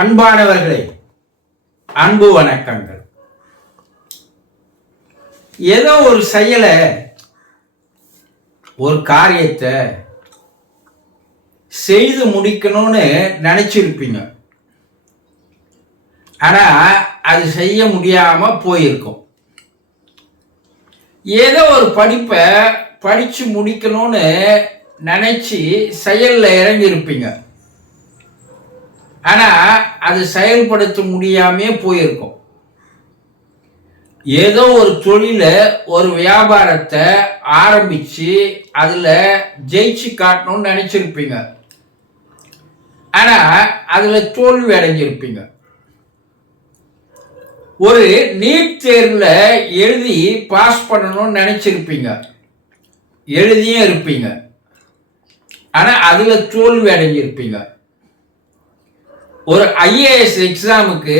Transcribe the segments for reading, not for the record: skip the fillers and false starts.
அன்பானவர்களே, அன்பு வணக்கங்கள். ஏதோ ஒரு செயலை, ஒரு காரியத்தை செய்து முடிக்கணும்னு நினைச்சிருப்பீங்க. ஆனா அது செய்ய முடியாம போயிருக்கும். ஏதோ ஒரு படிப்பை படிச்சு முடிக்கணும்னு நினைச்சு செயல்ல இறங்கி இருப்பீங்க. ஆனா அது செயல்படுத்த முடியாமே போயிருக்கும். ஏதோ ஒரு தொழில, ஒரு வியாபாரத்தை ஆரம்பிச்சு அதுல ஜெயிச்சு காட்டணும்னு நினைச்சிருப்பீங்க. ஆனா அதுல தோல்வி அடைஞ்சிருப்பீங்க. ஒரு நீட் தேர்வுல எழுதி பாஸ் பண்ணணும்னு நினைச்சிருப்பீங்க. எழுதியும் இருப்பீங்க. ஆனா அதுல தோல்வி அடைஞ்சிருப்பீங்க. ஒரு ஐஏஎஸ் எக்ஸாமுக்கு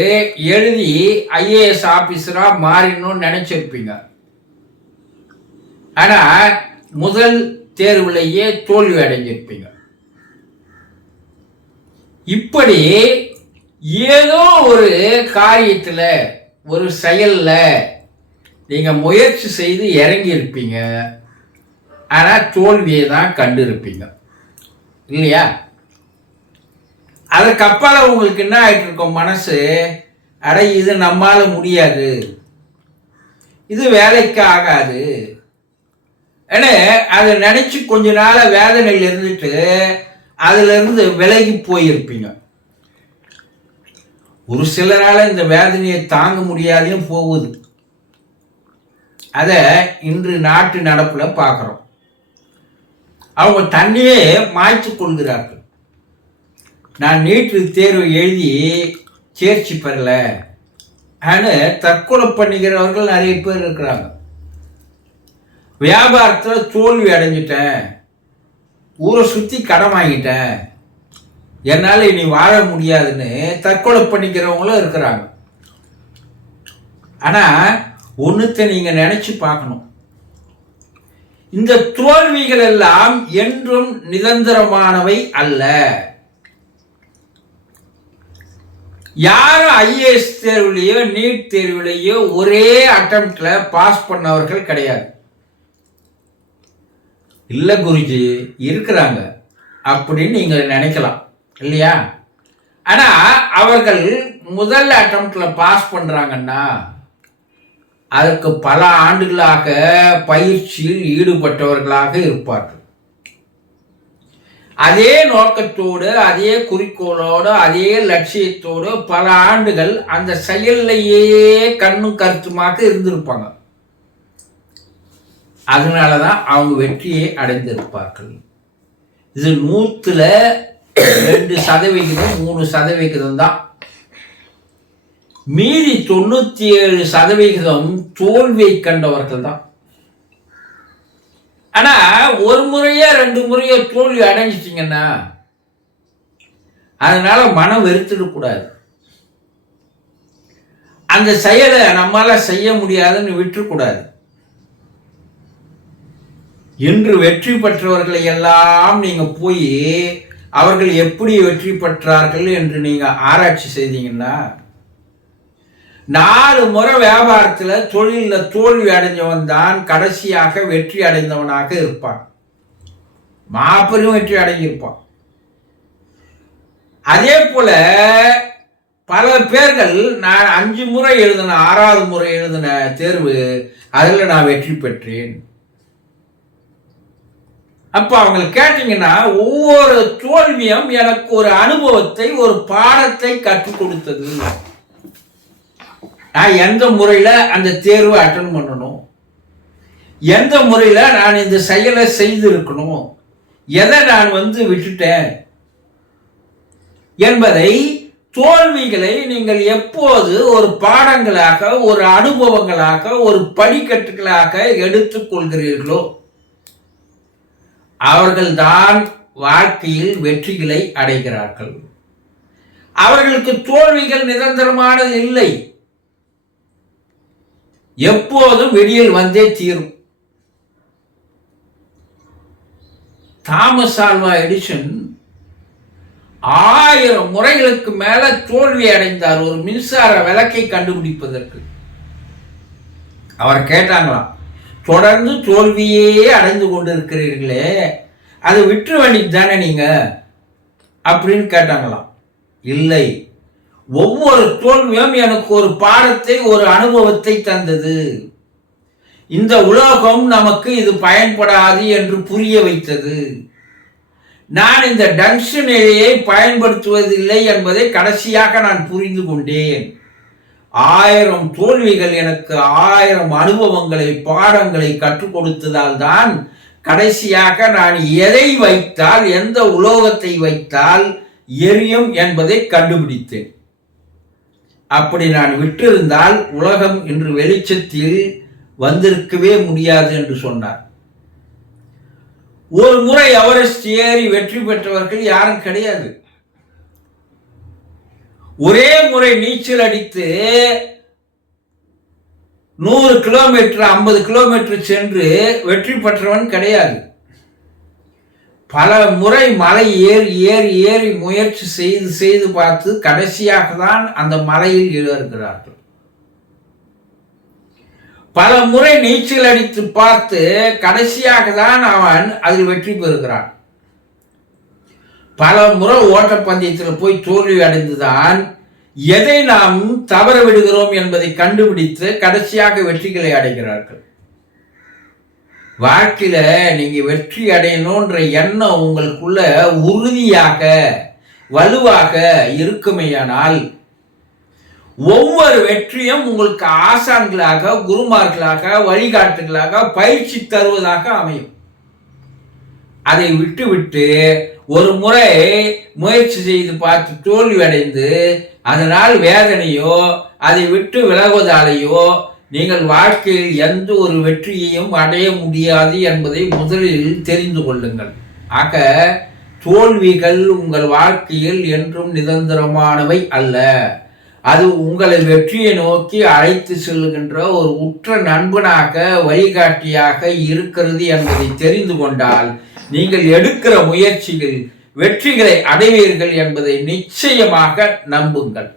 எழுதி ஐஏஎஸ் ஆபீசரா மாறிடணும்னு நினைச்சிருப்பீங்க. ஆனா முதல் தேர்வுலேயே தோல்வி அடைஞ்சிருப்பீங்க. இப்படி ஏதோ ஒரு காரியத்துல, ஒரு செயல்ல நீங்க முயற்சி செய்து இறங்கி இருப்பீங்க. ஆனா தோல்வியை தான் கண்டு இருப்பீங்க, இல்லையா? அதுக்கப்பால உங்களுக்கு என்ன ஆயிட்டு இருக்கும்? மனசு, அட இது நம்மால முடியாது, இது வேலைக்கு ஆகாது, அதை நினைச்சு கொஞ்ச நாள வேதனையில் இருந்துட்டு அதுல இருந்து விலகி போயிருப்பீங்க. ஒரு சிலரால இந்த வேதனையை தாங்க முடியாதையும் போகுது. அத இன்று நாட்டு நடப்புல பார்க்கிறோம். அவங்க தன்னையே மாய்த்து கொள்கிறார்கள். நான் நீட் தேர்வு எழுதி தேர்ச்சி பெறல, தற்கொலை பண்ணிக்கிறவர்கள் நிறைய பேர் இருக்கிறாங்க. வியாபாரத்தில் தோல்வி அடைஞ்சிட்டேன், ஊரை சுற்றி கடன் வாங்கிட்டேன், என்னால் இனி வாழ முடியாதுன்னு தற்கொலை பண்ணிக்கிறவங்களும் இருக்கிறாங்க. ஆனால் ஒன்றுத்தை நீங்கள் நினச்சி பார்க்கணும். இந்த தோல்விகள் எல்லாம் என்றும் நிரந்தரமானவை அல்ல. யாரும் ஐஏஎஸ் தேர்வுலையோ நீட் தேர்வுலையோ ஒரே அட்டம்ப்ட்ல பாஸ் பண்ணவர்கள் கிடையாது. இல்ல குருஜி, இருக்கிறாங்க அப்படின்னு நீங்க நினைக்கலாம், இல்லையா? ஆனா அவர்கள் முதல் அட்டம்ப்ட்ல பாஸ் பண்றாங்கன்னா அதற்கு பல ஆண்டுகளாக பயிற்சியில் ஈடுபட்டவர்களாக இருப்பார்கள். அதே நோக்கத்தோடு, அதே குறிக்கோளோடு, அதே லட்சியத்தோடு பல ஆண்டுகள் அந்த செயலையே கண்ணும் கருத்துமாக இருந்திருப்பாங்க. அதனாலதான் அவங்க வெற்றியை அடைந்திருப்பார்கள். இது 100ல் 2%, 3% தான். மீதி 97% தோல்வியை கண்டவர்கள் தான். ஆனா ஒரு முறையோ 2 முறையோ தோல்வி அடைஞ்சிட்டீங்கன்னா அதனால மனம் வெறுத்துடக்கூடாது. அந்த செயலை நம்மால செய்ய முடியாதுன்னு விட்டுறக்கூடாது. இன்று வெற்றி பெற்றவர்களை எல்லாம் நீங்க போய் அவர்கள் எப்படி வெற்றி பெற்றார்கள் என்று நீங்க ஆராய்ச்சி செய்தீங்கன்னா 4 முறை வியாபாரத்துல, தொழில தோல்வி அடைஞ்சவன் தான் கடைசியாக வெற்றி அடைந்தவனாக இருப்பான். மாபெரும் வெற்றி அடைஞ்சிருப்பான். அதே போல பல பேர்கள், நான் 5 முறை எழுதின, 6வது முறை எழுதின தேர்வு, அதுல நான் வெற்றி பெற்றேன். அப்ப அவங்க கேட்டீங்கன்னா ஒவ்வொரு தோல்வியும் எனக்கு ஒரு அனுபவத்தை, ஒரு பாடத்தை கற்றுக் கொடுத்தது. நான் எந்த முறையில அந்த தேர்வை அட்டன் பண்ணணும், எந்த முறையில நான் இந்த செயலை செய்திருக்கணும், எதை நான் விட்டுட்டேன் என்பதை, தோல்விகளை நீங்கள் எப்போது ஒரு பாடங்களாக, ஒரு அனுபவங்களாக, ஒரு படிக்கட்டுகளாக எடுத்துக் கொள்கிறீர்களோ அவர்கள்தான் வாழ்க்கையில் வெற்றிகளை அடைகிறார்கள். அவர்களுக்கு தோல்விகள் நிரந்தரமானது இல்லை. எப்போதும் வெளியில் வந்தே தீரும். தாமஸ் ஆல்வா எடிசன் 1000 முறைகளுக்கு மேல தோல்வி அடைந்தார் ஒரு மின்சார விளக்கை கண்டுபிடிப்பதற்கு. அவர் கேட்டாங்களாம், தொடர்ந்து தோல்வியே அடைந்து கொண்டிருக்கிறீர்களே, அதை விட்டு வேண்டியதுதானே நீங்க அப்படின்னு கேட்டாங்களாம். இல்லை, ஒவ்வொரு தோல்வியும் எனக்கு ஒரு பாடத்தை, ஒரு அனுபவத்தை தந்தது. இந்த உலோகம் நமக்கு இது பயன்படாது என்று புரிய வைத்தது. நான் இந்த டங்ஸ்டன் இழையை பயன்படுத்துவதில்லை என்பதை கடைசியாக நான் புரிந்து கொண்டேன். 1000 தோல்விகள் எனக்கு 1000 அனுபவங்களை, பாடங்களை கற்றுக் கொடுத்ததால் தான் கடைசியாக நான் எதை வைத்தால், எந்த உலோகத்தை வைத்தால் எரியும் என்பதை கண்டுபிடித்தேன். அப்படி நான் விட்டிருந்தால் உலகம் இன்று வெளிச்சத்தில் வந்திருக்கவே முடியாது என்று சொன்னார். ஒரு முறை எவரெஸ்ட் ஏறி வெற்றி பெற்றவர்கள் யாரும் கிடையாது. ஒரே முறை நீச்சல் அடித்து 100 கிலோமீட்டர் 50 கிலோமீட்டர் சென்று வெற்றி பெற்றவன் கிடையாது. பல முறை மலை ஏறி ஏறி ஏறி முயற்சி செய்து செய்து பார்த்து கடைசியாக தான் அந்த மலையில் ஏறுகிறார்கள். பல முறை நீச்சல் அடித்து பார்த்து கடைசியாக தான் அவன் அதில் வெற்றி பெறுகிறான். பல முறை ஓட்டப்பந்தயத்தில் போய் தோல்வி அடைந்துதான் எதை நாம் தவற விடுகிறோம் என்பதை கண்டுபிடித்து கடைசியாக வெற்றிகளை அடைகிறார்கள். வாழ்க்கையில நீங்க வெற்றி அடையணும்ன்ற எண்ணம் உங்களுக்குள்ள உறுதியாக வலுவாக இருக்குமேயானால் ஒவ்வொரு வெற்றியும் உங்களுக்கு ஆசான்களாக, குருமார்களாக, வழிகாட்டுகளாக, பயிற்சி தருவதாக அமையும். அதை விட்டு ஒரு முறை முயற்சி செய்து பார்த்து தோல்வி அடைந்து அதனால் வேதனையோ அதை விட்டு விலகுவதாலேயோ நீங்கள் வாழ்க்கையில் எந்த ஒரு வெற்றியையும் அடைய முடியாது என்பதை முதலில் தெரிந்து கொள்ளுங்கள். ஆக தோல்விகள் உங்கள் வாழ்க்கையில் என்றும் நிரந்தரமானவை அல்ல. அது உங்களை வெற்றியை நோக்கி அழைத்து செல்கின்ற ஒரு உற்ற நண்பனாக, வழிகாட்டியாக இருக்கிறது என்பதை தெரிந்து கொண்டால் நீங்கள் எடுக்கிற முயற்சிகள் வெற்றிகளை அடைவீர்கள் என்பதை நிச்சயமாக நம்புங்கள்.